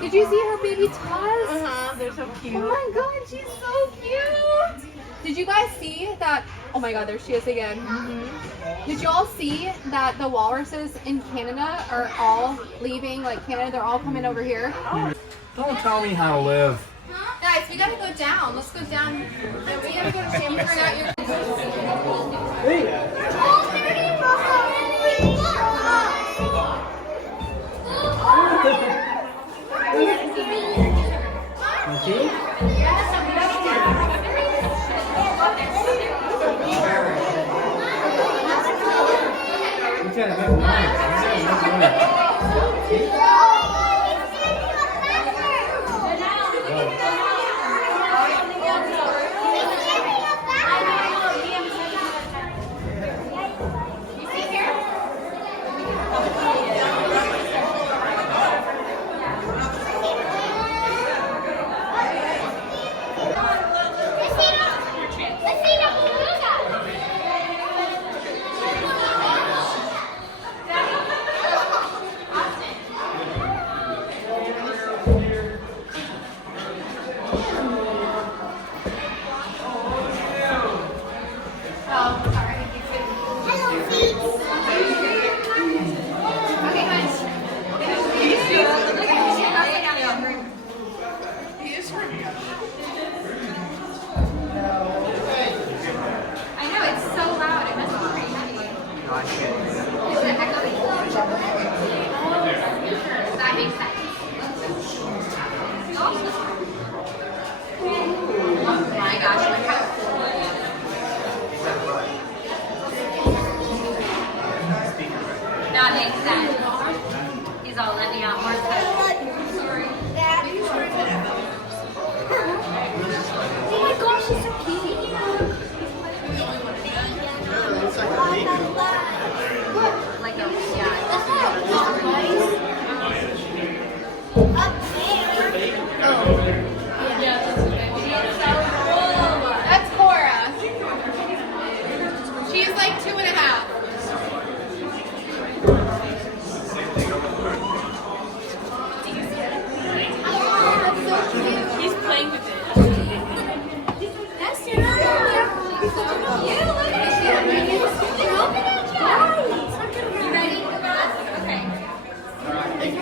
Did you see her baby tusks? They're so cute. Oh my god, she's so cute. Did you guys see that? Oh my god, there she is again. Did you all see that the walruses in Canada are all leaving, like Canada, they're all coming over here? Don't tell me how to live. Guys, we gotta go down. Let's go down. We gotta go to Champagne. Bring out your... That makes sense. He's all letting out more stuff. Oh my gosh, she's so cute. Like a, That's Kora. She's like 2.5. He's playing with